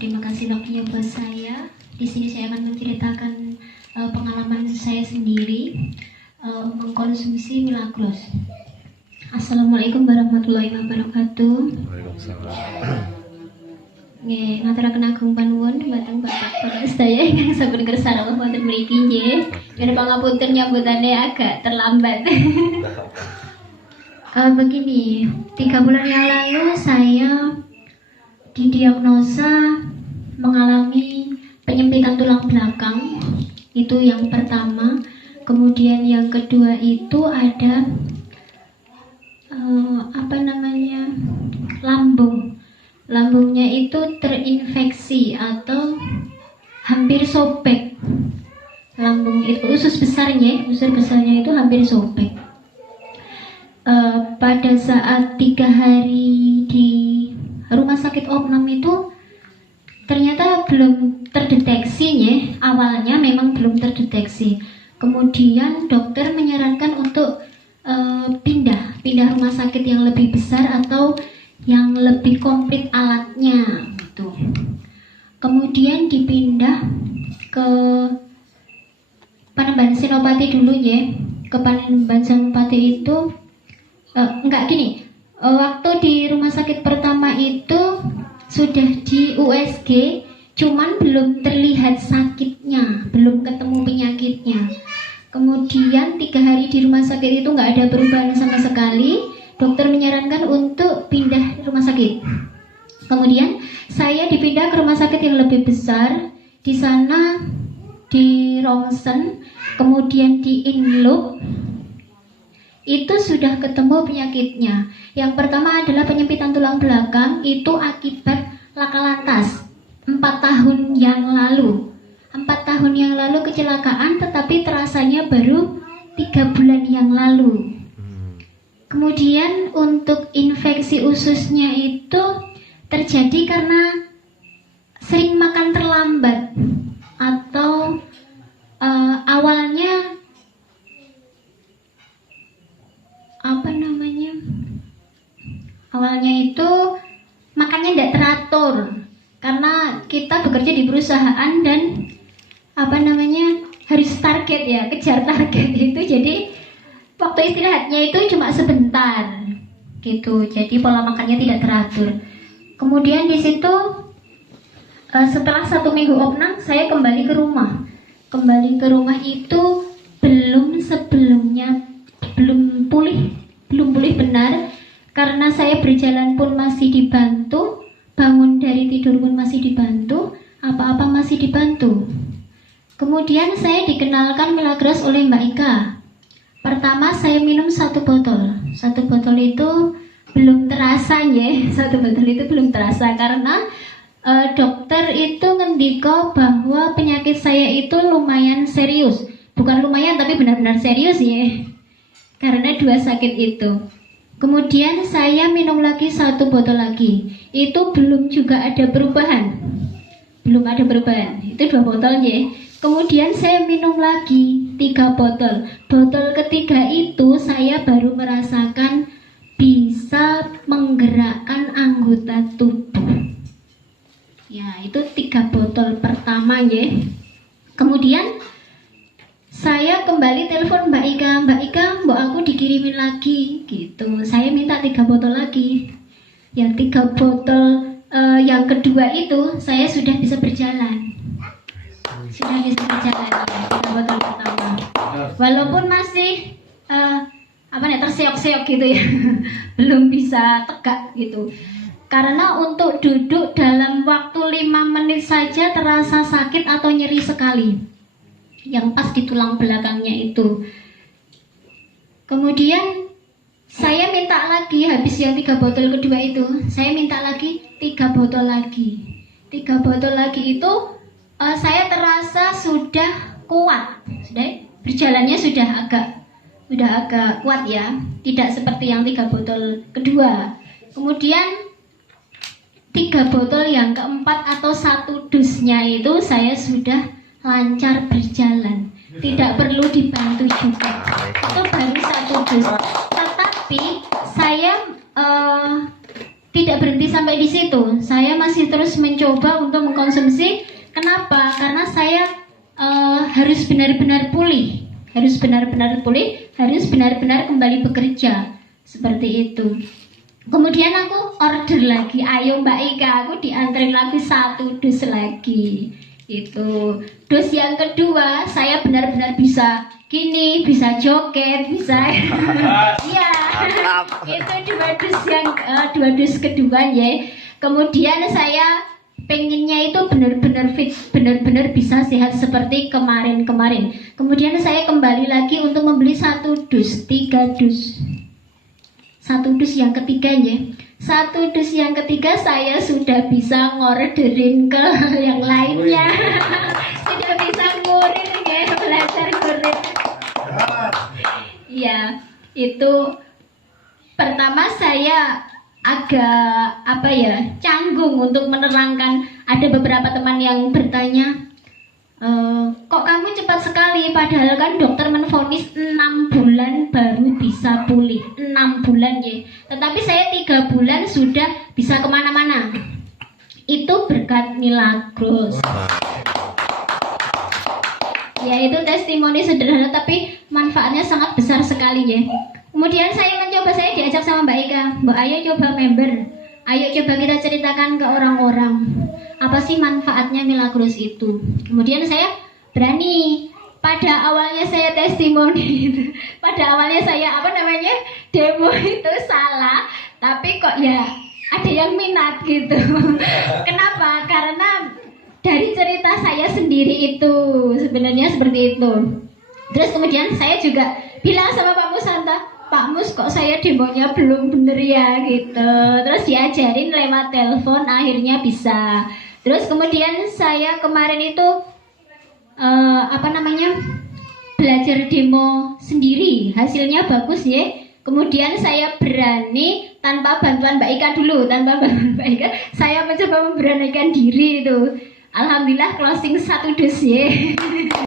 Terima kasih waktunya buat saya. Di sini saya akan menceritakan pengalaman saya sendiri mengkonsumsi Milagros. Assalamualaikum warahmatullahi wabarakatuh. Waalaikumsalam. Nggih, ngaturaken agung panuwun dhateng Bapak sedaya ingkang sampun kersa rawuh wonten mriki nggih. Yen pangapunten nyambutane agak terlambat. Begini, 3 bulan yang lalu saya didiagnosa mengalami penyempitan tulang belakang. Itu yang pertama. Kemudian yang kedua itu ada lambungnya itu terinfeksi atau hampir sobek. Lambung itu usus besarnya itu hampir sobek. Pada saat 3 hari di rumah sakit opnam itu ternyata belum terdeteksi ya. Awalnya memang belum terdeteksi. Kemudian dokter menyarankan untuk pindah rumah sakit yang lebih besar atau yang lebih komplit alatnya gitu. Kemudian dipindah ke Panembahan Senopati dulu ya. Ke Panembahan Senopati itu waktu di rumah sakit pertama itu sudah di USG, cuman belum terlihat sakitnya, belum ketemu penyakitnya. Kemudian 3 hari di rumah sakit itu nggak ada perubahan sama sekali. Dokter menyarankan untuk pindah rumah sakit. Kemudian saya dipindah ke rumah sakit yang lebih besar. Di sana di rongsen, kemudian di inloop, itu sudah ketemu penyakitnya. Yang pertama adalah penyempitan tulang belakang, itu akibat laka lantas 4 tahun yang lalu. 4 tahun yang lalu kecelakaan, tetapi terasanya baru 3 bulan yang lalu. Kemudian untuk infeksi ususnya itu terjadi karena sering makan terlambat atau awalnya itu makannya tidak teratur karena kita bekerja di perusahaan dan harus target ya, kejar target itu, jadi waktu istirahatnya itu cuma sebentar gitu, jadi pola makannya tidak teratur. Kemudian di situ setelah 1 minggu opnam saya kembali ke rumah itu belum pulih benar karena saya berjalan pun masih dibantu, bangun dari tidur pun masih dibantu, apa-apa masih dibantu. Kemudian saya dikenalkan Milagros oleh Mbak Ika. Pertama saya minum 1 botol. 1 botol itu belum terasa ya. 1 botol itu belum terasa karena dokter itu ngendiko bahwa penyakit saya itu lumayan serius. Bukan lumayan tapi benar-benar serius ya. Karena 2 sakit itu. Kemudian saya minum lagi 1 botol lagi. Itu belum juga ada perubahan. Belum ada perubahan. Itu 2 botol ya. Kemudian saya minum lagi 3 botol. Botol ketiga itu saya baru merasakan bisa menggerakkan anggota tubuh. Ya, itu 3 botol pertama ya. Kemudian saya kembali telepon Mbak Ika, mbak aku dikirimin lagi gitu. Saya minta 3 botol lagi. Yang 3 botol yang kedua itu saya sudah bisa berjalan. Sudah bisa berjalan ya, 3 botol pertama. Walaupun masih terseok-seok gitu ya. Belum bisa tegak gitu. Karena untuk duduk dalam waktu 5 menit saja terasa sakit atau nyeri sekali. Yang pas di tulang belakangnya itu. Kemudian saya minta lagi, habis yang 3 botol kedua itu, saya minta lagi 3 botol lagi. 3 botol lagi itu saya terasa sudah kuat, berjalannya sudah agak kuat ya, tidak seperti yang 3 botol kedua. Kemudian 3 botol yang keempat atau 1 dusnya itu saya sudah lancar berjalan, tidak perlu dibantu juga. Itu baru 1 dus. Tetapi saya tidak tidak berhenti sampai di situ. Saya masih terus mencoba untuk mengkonsumsi. Kenapa? Karena saya harus benar-benar pulih, harus benar-benar kembali bekerja seperti itu. Kemudian aku order lagi, ayo Mbak Ika, aku dianterin lagi 1 dus lagi. Itu dus yang kedua, saya benar-benar bisa gini, bisa joget, bisa iya. Itu 2 dus kedua ya. Kemudian saya pengennya itu benar-benar fit, benar-benar bisa sehat seperti kemarin-kemarin. Kemudian saya kembali lagi untuk membeli 1 dus, 3 dus. 1 dus yang ketiga ya. 1 dus yang ketiga saya sudah bisa ngorderin ke yang lainnya. Sudah bisa ngurir ya, belajar ngurir. Ya, itu pertama saya agak canggung untuk menerangkan. Ada beberapa teman yang bertanya, kok kamu cepat sekali, padahal kan dokter menvonis 6 bulan baru bisa pulih. 6 bulan ya, tetapi saya 3 bulan sudah bisa kemana-mana. Itu berkat Milagros. Ya, itu testimoni sederhana tapi manfaatnya sangat besar sekali ya. Kemudian saya diajak sama Mbak Ika, Mbak ayo coba member, ayo coba kita ceritakan ke orang-orang apa sih manfaatnya Milagros itu. Kemudian saya berani. Pada awalnya saya testimoni itu, pada awalnya saya demo itu salah, tapi kok ya ada yang minat gitu. Kenapa? Karena dari cerita saya sendiri itu sebenarnya seperti itu. Terus kemudian saya juga bilang sama Pak Musanta, Pak Mus kok saya demonya belum bener ya gitu. Terus diajarin lewat telepon, akhirnya bisa. Terus kemudian saya kemarin itu belajar demo sendiri, hasilnya bagus ya. Kemudian saya berani tanpa bantuan Mbak Ika dulu, saya mencoba memberanikan diri itu. Alhamdulillah closing 1 dus ya.